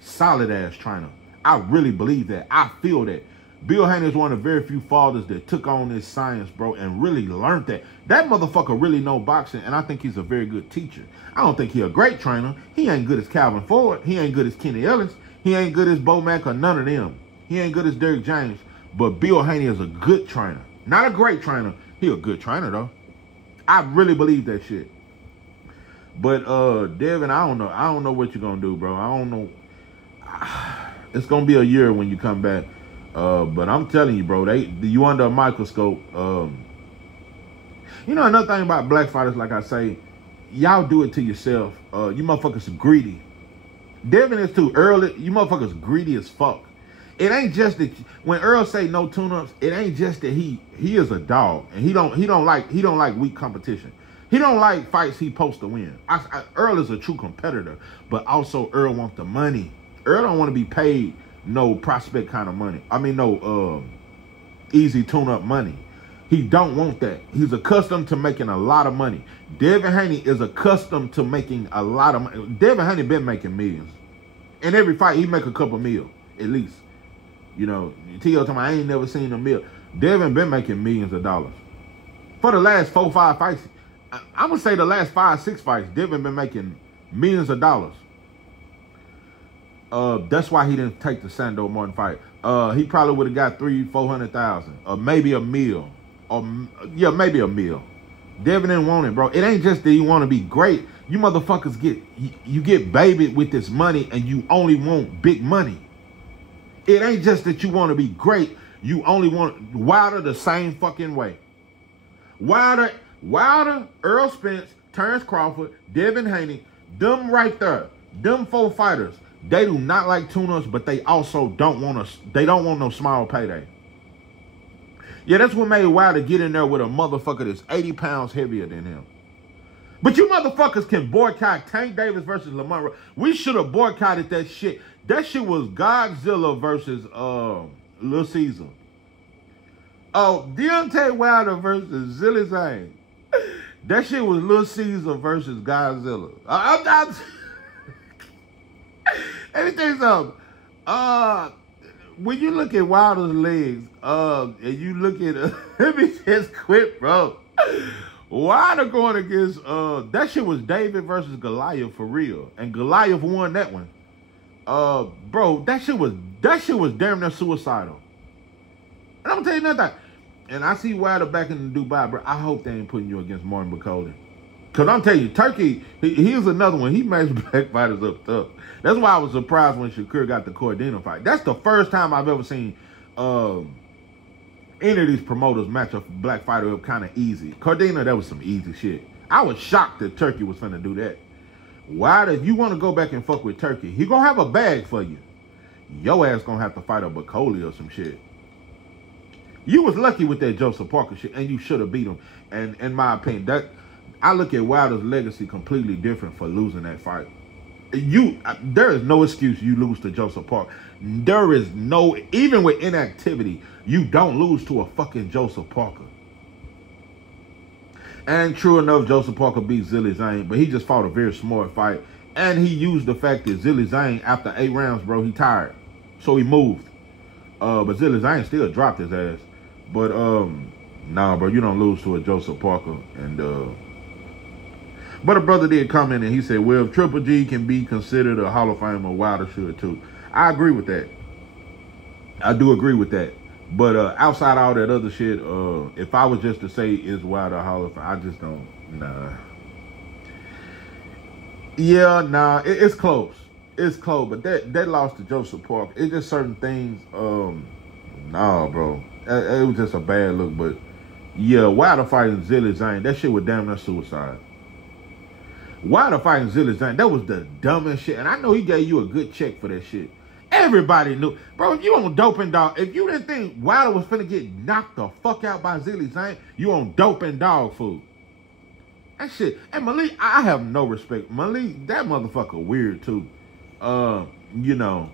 Solid-ass trainer. I really believe that. I feel that. Bill Haney is one of the very few fathers that took on this science, bro, and really learned that. That motherfucker really know boxing, and I think he's a very good teacher. I don't think he's a great trainer. He ain't good as Calvin Ford. He ain't good as Kenny Ellis. He ain't good as Bomac or none of them. He ain't good as Derrick James. But Bill Haney is a good trainer. Not a great trainer. He a good trainer, though. I really believe that shit. But, Devin, I don't know. I don't know what you're going to do, bro. I don't know. It's going to be a year when you come back. But I'm telling you, bro, you under a microscope. You know, another thing about black fighters, like I say, y'all do it to yourself. You motherfuckers are greedy. Devin is too early. You motherfuckers greedy as fuck. It ain't just that when Earl say no tune-ups, it ain't just that he is a dog and he don't like weak competition. He don't like fights he supposed to win. Earl is a true competitor, but also Earl wants the money. Earl don't want to be paid no prospect kind of money. I mean, no easy tune-up money. He don't want that. He's accustomed to making a lot of money. Devin Haney is accustomed to making a lot of money. Devin Haney been making millions. In every fight, he make a couple mil, at least. You know, T.O. told me, I ain't never seen a mil. Devin been making millions of dollars. For the last 4 or 5 fights, I'm going to say the last 5 or 6 fights, Devin been making millions of dollars. That's why he didn't take the Sando Martin fight. He probably would have got 300,000-400,000, or maybe a mil, or yeah, maybe a mil. Devin didn't want it, bro. It ain't just that you want to be great. You motherfuckers get babied with this money, and you only want big money. It ain't just that you want to be great. You only want Wilder the same fucking way. Wilder, Earl Spence, Terrence Crawford, Devin Haney, them right there, them 4 fighters. They do not like tune-ups, but they also don't want no small payday. Yeah, that's what made Wilder get in there with a motherfucker that's 80 pounds heavier than him. But you motherfuckers can boycott Tank Davis versus Lamont. We should have boycotted that shit. That shit was Godzilla versus Lil Caesar. Oh, Deontay Wilder versus Zilly Zane. That shit was Lil Caesar versus Godzilla. Let me tell you something. When you look at Wilder's legs, and you look at let me just quit, bro. Wilder going against that shit was David versus Goliath for real, and Goliath won that one. Bro, that shit was damn near suicidal. And I'm gonna tell you nothing. And I see Wilder back in Dubai, bro. I hope they ain't putting you against Martin McCauley. Cause I'm telling you, Turkey, here's another one. He makes black fighters up tough. That's why I was surprised when Shakur got the Cordina fight. That's the first time I've ever seen any of these promoters match a black fighter up kind of easy. Cordina, that was some easy shit. I was shocked that Turkey was finna do that. Wilder, if you want to go back and fuck with Turkey, he gonna have a bag for you. Your ass gonna have to fight a McCauley or some shit. You was lucky with that Joseph Parker shit, and you should have beat him. And in my opinion, I look at Wilder's legacy completely different for losing that fight. There is no excuse you lose to Joseph Parker. There is no, even with inactivity, you don't lose to a fucking Joseph Parker. And true enough, Joseph Parker beat Zilly Zane, but he just fought a very smart fight. And he used the fact that Zilly Zane, after 8 rounds, bro, he tired. So he moved. But Zilly Zane still dropped his ass. But, nah, bro, you don't lose to a Joseph Parker. And, but a brother did comment and he said, well, if Triple G can be considered a Hall of Famer, Wilder should too. I agree with that. I do agree with that. But outside all that other shit, if I was just to say is Wilder a Hall of Famer, I just don't, nah. Yeah, nah, it's close. It's close, but that loss to Joseph Parker, it's just certain things, nah, bro. It was just a bad look, but yeah, Wilder fighting Zilly Zane, that shit was damn near suicide. Wilder fighting Zilly Zane, that was the dumbest shit. And I know he gave you a good check for that shit. Everybody knew. Bro, if you on doping dog, if you didn't think Wilder was finna get knocked the fuck out by Zilly Zane, you on doping dog food. That shit. And Malik, I have no respect. Malik, that motherfucker weird too. You know,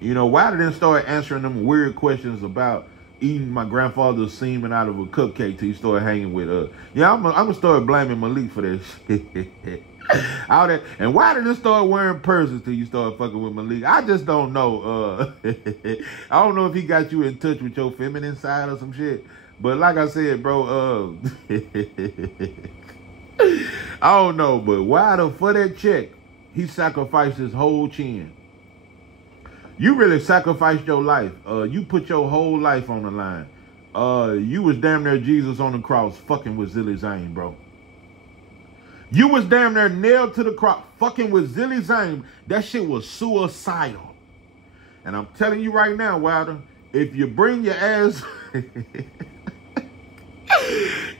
Wilder didn't start answering them weird questions about eating my grandfather's semen out of a cupcake till he started hanging with yeah, I'm gonna start blaming Malik for that shit. All that, and why did it start wearing purses till you start fucking with Malik? I just don't know. I don't know if he got you in touch with your feminine side or some shit. But like I said, bro, I don't know. But Wilder, for that check, he sacrificed his whole chin. You really sacrificed your life. You put your whole life on the line. You was damn near Jesus on the cross fucking with Zilly Zane, bro. You was damn near nailed to the cross fucking with Zilly Zane. That shit was suicidal. And I'm telling you right now, Wilder, if you bring your ass...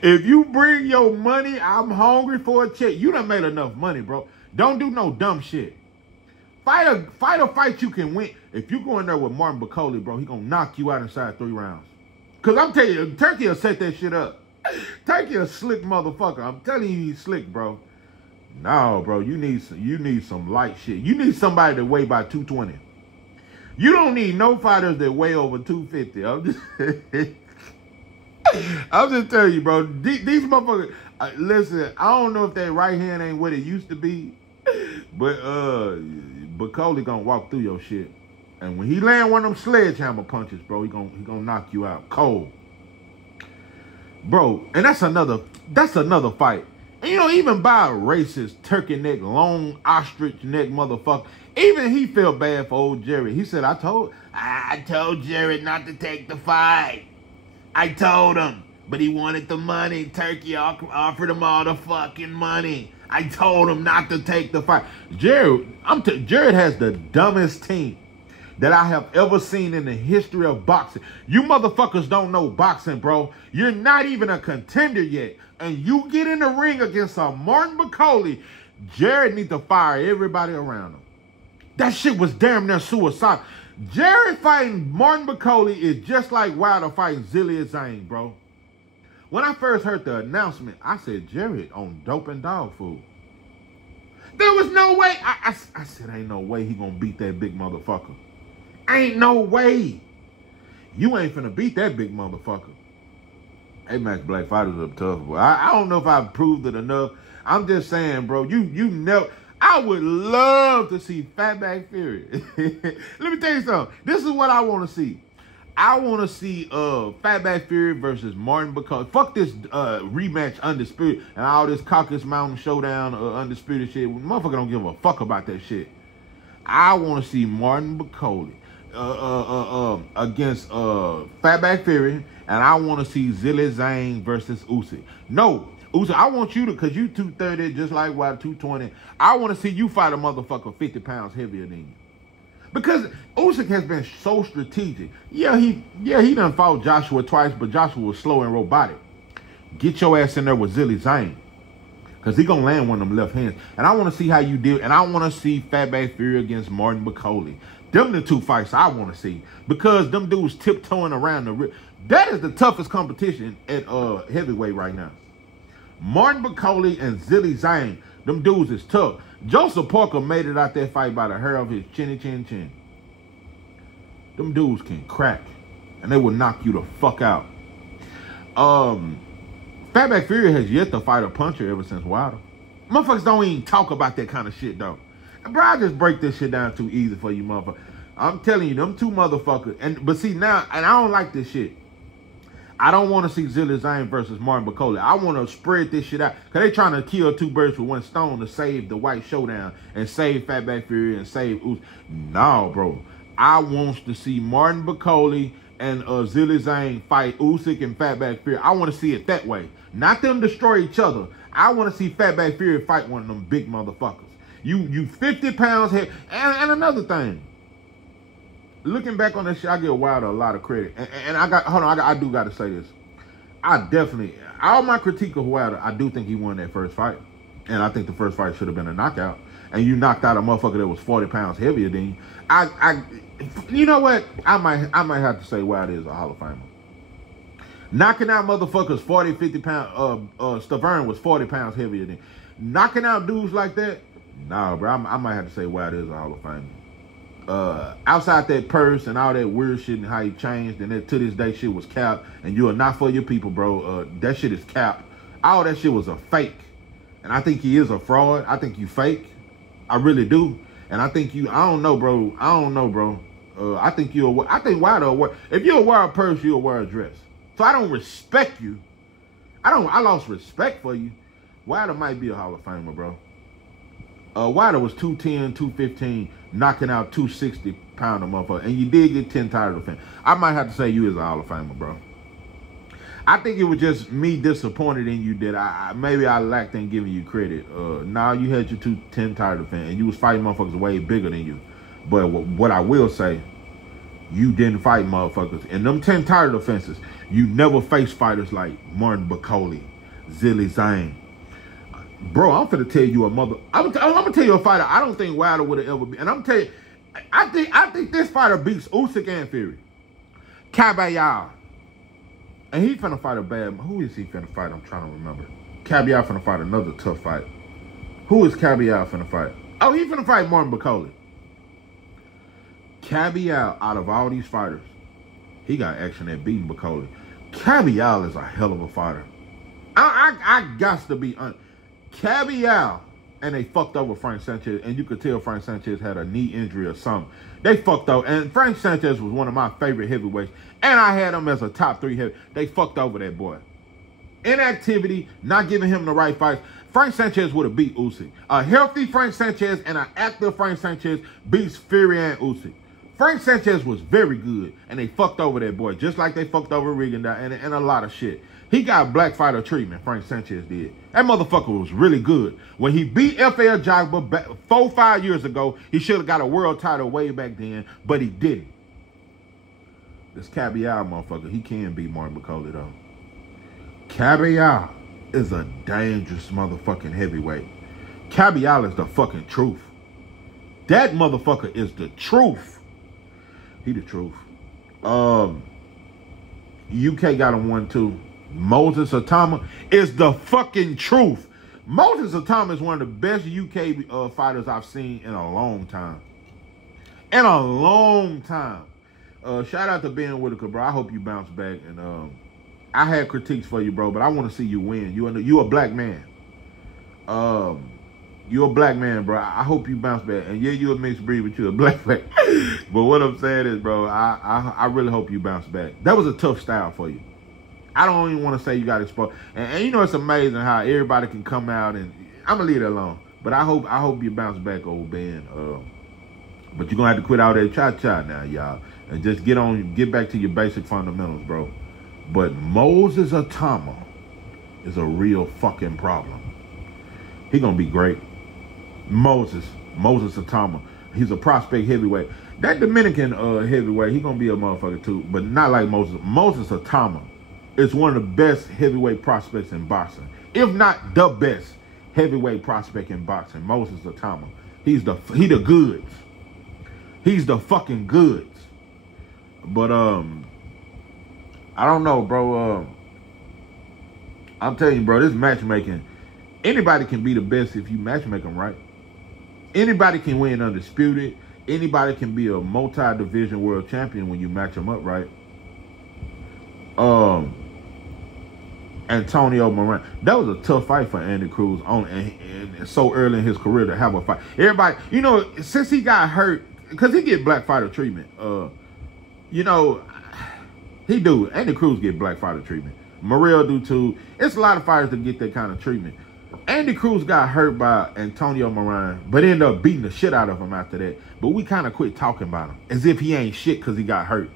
if you bring your money, I'm hungry for a check. You done made enough money, bro. Don't do no dumb shit. Fight a fight you can win. If you go in there with Martin McCauley, bro, he gonna knock you out inside 3 rounds. Cause I'm telling you, Turkey will set that shit up. Turkey a slick motherfucker. I'm telling you, he's slick, bro. No, bro, you need some light shit. You need somebody that weigh by 220. You don't need no fighters that weigh over 250. I'm just telling you, bro. These motherfuckers. Listen, I don't know if that right hand ain't what it used to be, but McCauley gonna walk through your shit. And when he land one of them sledgehammer punches, bro, he gonna knock you out cold. Bro, and that's another fight. And even by a racist, turkey neck, long ostrich neck motherfucker, even he felt bad for old Jerry. He said, I told Jerry not to take the fight. I told him, but he wanted the money. Turkey offered him all the fucking money. I told him not to take the fight. Jared has the dumbest team that I have ever seen in the history of boxing. You motherfuckers don't know boxing, bro. You're not even a contender yet. And you get in the ring against a Martin McCauley, Jared needs to fire everybody around him. That shit was damn near suicide. Jerry fighting Martin McCauley is just like Wilder fighting Zillion Zane, bro. When I first heard the announcement, I said, Jerry on dope and dog food. There was no way. I said, ain't no way he gonna beat that big motherfucker. Ain't no way. You ain't finna beat that big motherfucker. Hey, Max Black fighters up tough, boy. I don't know if I've proved it enough. I'm just saying, bro, you know, I would love to see Fatback Fury. Let me tell you something. This is what I want to see. I want to see Fatback Fury versus Martin McCauley. Fuck this rematch Undisputed and all this Caucasus Mountain Showdown Undisputed shit. Motherfucker don't give a fuck about that shit. I want to see Martin McCauley against Fatback Fury, and I want to see Zillion Zane versus Usyk. No, Usyk, I want you to, because you 230 just like Wilder 220. I want to see you fight a motherfucker 50 pounds heavier than you. Because Usyk has been so strategic. Yeah, he done fought Joshua twice, but Joshua was slow and robotic. Get your ass in there with Zillion Zane. Because he going to land one of them left hands. And I want to see how you deal. And I want to see Fatback Fury against Martin McCauley. Them the two fights I want to see. Because them dudes tiptoeing around the ring. That is the toughest competition at heavyweight right now. Martin McCauley and Zillion Zane. Them dudes is tough. Joseph Parker made it out that fight by the hair of his chinny chin chin. Them dudes can crack. And they will knock you the fuck out. Fatback Fury has yet to fight a puncher ever since Wilder. Motherfuckers don't even talk about that kind of shit, though. And bro, I just break this shit down too easy for you, motherfuckers. I'm telling you, them two motherfuckers. But see, now, and I don't like this shit. I don't want to see Zillion Zane versus Martin McCauley. I want to spread this shit out. Because they trying to kill two birds with one stone to save the white showdown and save Fatback Fury and save Usyk. No, bro. I want to see Martin McCauley and Zillion Zane fight Usyk and Fatback Fury. I want to see it that way. Not them destroy each other. I want to see Fatback Fury fight one of them big motherfuckers. You 50 pounds heavy. And another thing. Looking back on this shit, I give Wilder a lot of credit. And I do got to say this. All my critique of Wilder, I do think he won that first fight. And I think the first fight should have been a knockout. And you knocked out a motherfucker that was 40 pounds heavier than you. You know what? I might have to say Wilder is a Hall of Famer. Knocking out motherfuckers 40, 50 pounds, Stavern was 40 pounds heavier than. Knocking out dudes like that? Nah, bro, I might have to say Wilder is a Hall of Famer. Outside that purse and all that weird shit and how he changed and that to this day shit was capped and you are not for your people, bro. That shit is capped. All that shit was a fake. And I think he is a fraud. I think you fake. I really do. And I think I don't know, bro. I think Wilder, if you're a wild purse, you'll wear a dress. So I don't respect you. I lost respect for you. Wilder might be a Hall of Famer, bro. Wilder was 210, 215, knocking out 260-pounder motherfucker. And you did get 10 title defense. I might have to say you is a Hall of Famer, bro. I think it was just me disappointed in you that maybe I lacked in giving you credit. Now you had your 10 title defense, and you was fighting motherfuckers way bigger than you. But what I will say, you didn't fight motherfuckers. In them 10 title defenses, you never faced fighters like Martin McCauley, Zillion Zane. Bro, I'm finna tell you I'm gonna tell you a fighter I don't think Wilder would have ever been. And I'm telling you, I think this fighter beats Usyk and Fury. Caballero. And he finna fight who is he finna fight? I'm trying to remember. Caballero finna fight another tough fight. Who is Caballero finna fight? Oh, he finna fight Martin McCauley. Caballero, out of all these fighters, he got action at beating McCauley. Caballero is a hell of a fighter. I got to be honest. Caballero, and they fucked over Frank Sanchez, and you could tell Frank Sanchez had a knee injury or something. They fucked over, and Frank Sanchez was one of my favorite heavyweights, and I had him as a top 3 heavy. They fucked over that boy. Inactivity, not giving him the right fights. Frank Sanchez would have beat Usyk. A healthy Frank Sanchez and an active Frank Sanchez beats Fury and Usyk. Frank Sanchez was very good, and they fucked over that boy, just like they fucked over Rigondeaux and a lot of shit. He got black fighter treatment, Frank Sanchez did. That motherfucker was really good. When he beat FL Jogba 4-5 years ago, he should have got a world title way back then, but he didn't. This Caballero motherfucker, he can beat Martin McCauley, though. Caballero is a dangerous motherfucking heavyweight. Caballero is the fucking truth. That motherfucker is the truth. He the truth. UK got him 1-2. Moses Atama is the fucking truth. Moses Atama is one of the best UK fighters I've seen in a long time. In a long time. Shout out to Ben Whitaker, bro. I hope you bounce back. And I had critiques for you, bro, but I want to see you win. You a black man. You're a black man, bro. I hope you bounce back. And yeah, you're a mixed breed, but you're a black man. But what I'm saying is, bro, I really hope you bounce back. That was a tough style for you. I don't even want to say you got exposed. And you know, it's amazing how everybody can come out and I'm gonna leave it alone. But I hope you bounce back, old Ben. But you're gonna have to quit all that cha-cha now, y'all. And just get back to your basic fundamentals, bro. But Moses Atama is a real fucking problem. He gonna be great. Moses Atama. He's a prospect heavyweight. That Dominican heavyweight, he gonna be a motherfucker too, but not like Moses. Moses Atama is one of the best heavyweight prospects in boxing, if not the best heavyweight prospect in boxing. Moses Atama. He the goods. He's the fucking goods. But I don't know, bro. I'm telling you, bro, this matchmaking. Anybody can be the best if you matchmake them right. Anybody can win undisputed. Anybody can be a multi-division world champion when you match them up right. Antonio Moran. That was a tough fight for Andy Cruz and so early in his career to have a fight. Everybody, you know, since he got hurt, because he get black fighter treatment. You know, he do. Andy Cruz get black fighter treatment. Morrell do too. It's a lot of fighters that get that kind of treatment. Andy Cruz got hurt by Antonio Moran, but ended up beating the shit out of him after that. But we kind of quit talking about him as if he ain't shit because he got hurt.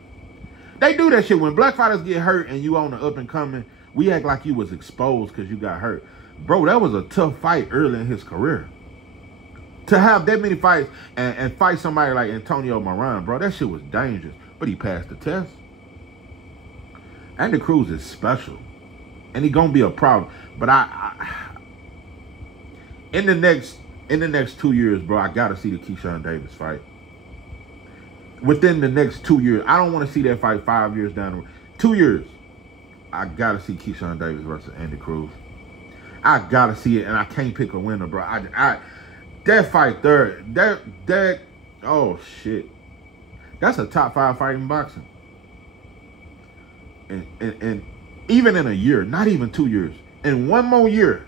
They do that shit. When black fighters get hurt and you on the up and coming, we act like you was exposed because you got hurt. Bro, that was a tough fight early in his career. To have that many fights and fight somebody like Antonio Moran, bro, that shit was dangerous. But he passed the test. Andy Cruz is special. And he gonna be a problem. But in the next 2 years, bro, I gotta see the Keyshawn Davis fight. Within the next 2 years, I don't want to see that fight 5 years down the road. 2 years, I gotta see Keyshawn Davis versus Andy Cruz. I gotta see it, and I can't pick a winner, bro. That fight there, that oh shit, that's a top 5 fight in boxing. And even in a year, not even 2 years, in 1 more year,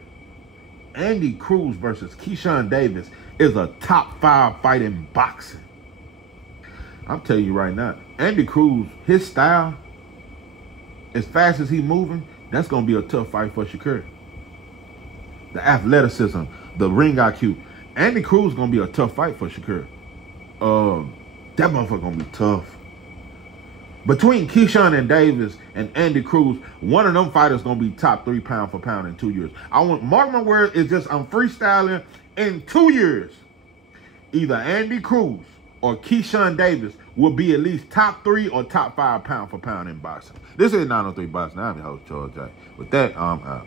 Andy Cruz versus Keyshawn Davis is a top 5 fight in boxing. I'm telling you right now, Andy Cruz, his style, as fast as he's moving, that's going to be a tough fight for Shakur. The athleticism, the ring IQ. Andy Cruz going to be a tough fight for Shakur. That motherfucker going to be tough. Between Keyshawn and Davis and Andy Cruz, one of them fighters going to be top 3 pound for pound in 2 years. I want, mark my words, it's just, I'm freestyling. In 2 years, either Andy Cruz or Keyshawn Davis will be at least top 3 or top 5 pound for pound in boxing. This is 903 Boxing. I'm your host, George J. With that, I'm out.